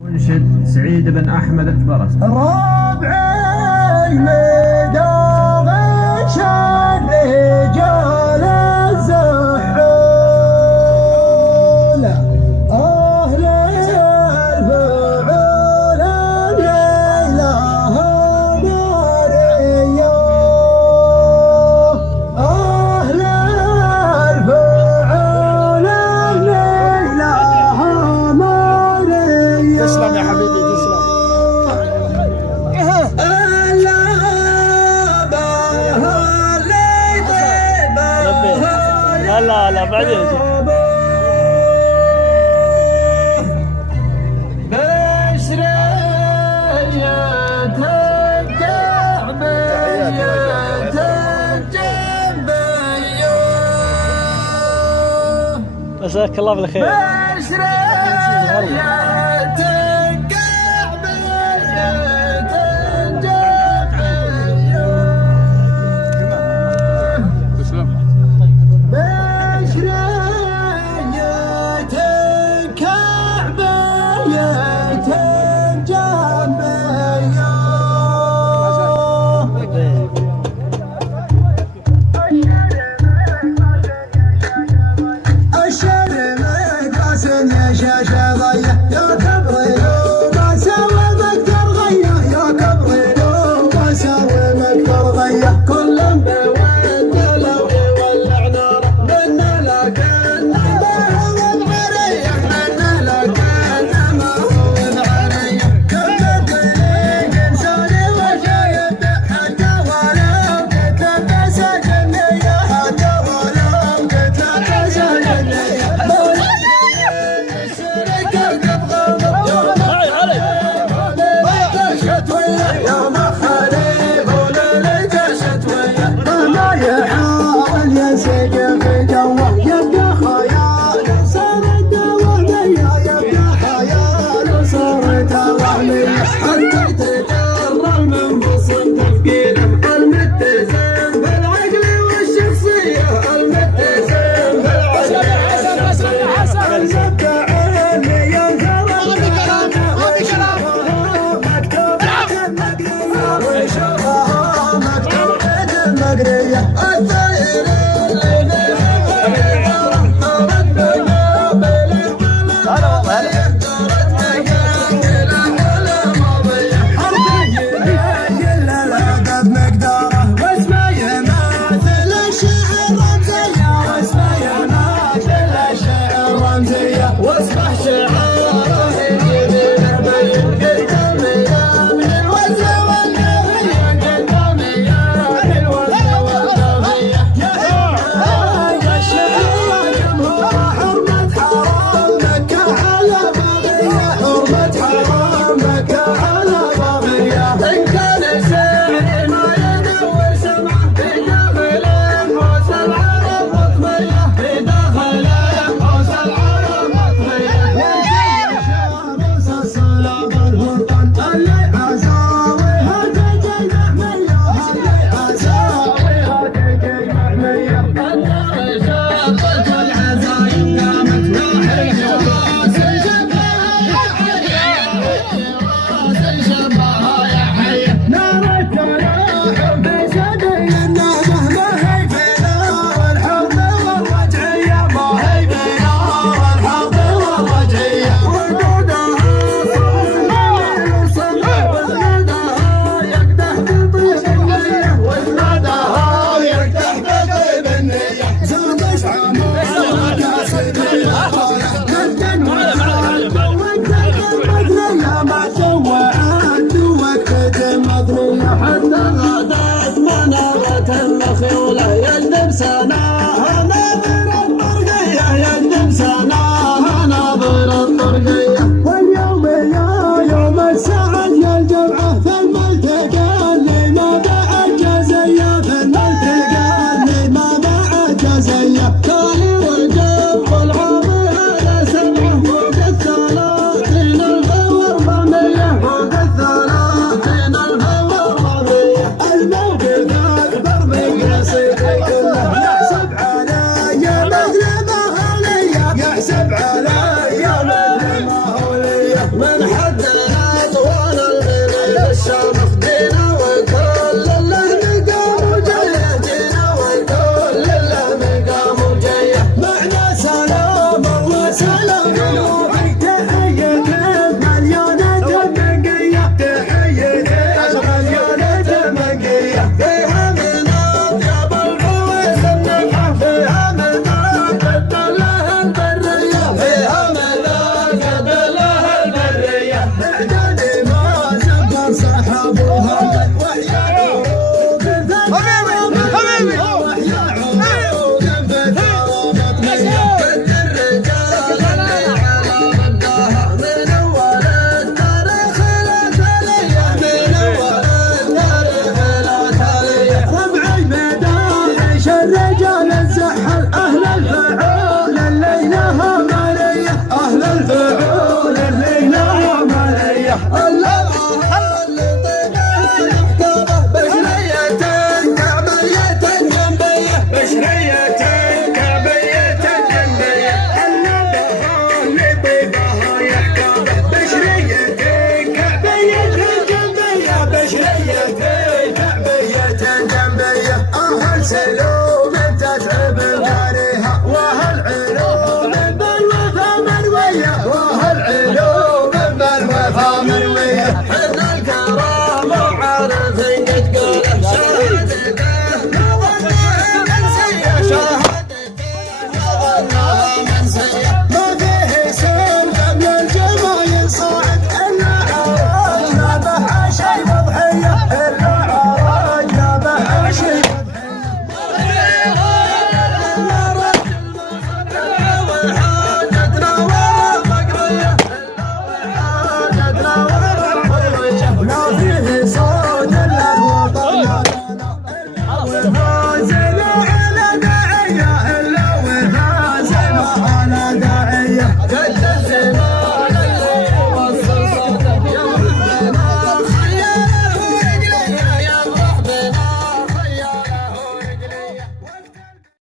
منشد سعيد بن أحمد الفرس. ربع المدى غش الرجال الزحول أهل الفعول الإله مريا أهل الفعول الإله مريا. تسلم يا حبيبي تسلم. لا بعدين مساك الله بالخير. حدنا طوال الغيب الشامخ دينا وكل اللي قام وجيه جينا وكل اللي قام وجيه معنا سلام الله سلام روحي تحية مليونة منقية تحية مليونة منقية فيها من أطيب الفوز النفحة فيها من أعقد له البرية فيها من أعقد له البرية بعدني ما سبر صحابها وحيا عروق حبيبي وحيا عروق بثروة مية كد الرجال اللي على ردها من أول التاريخ لا تالية من أول التاريخ لا تالية ربع الميدان عيش الرجال الزحل أهل الفعول الليلة مالية أهل الفعول الليلة مالية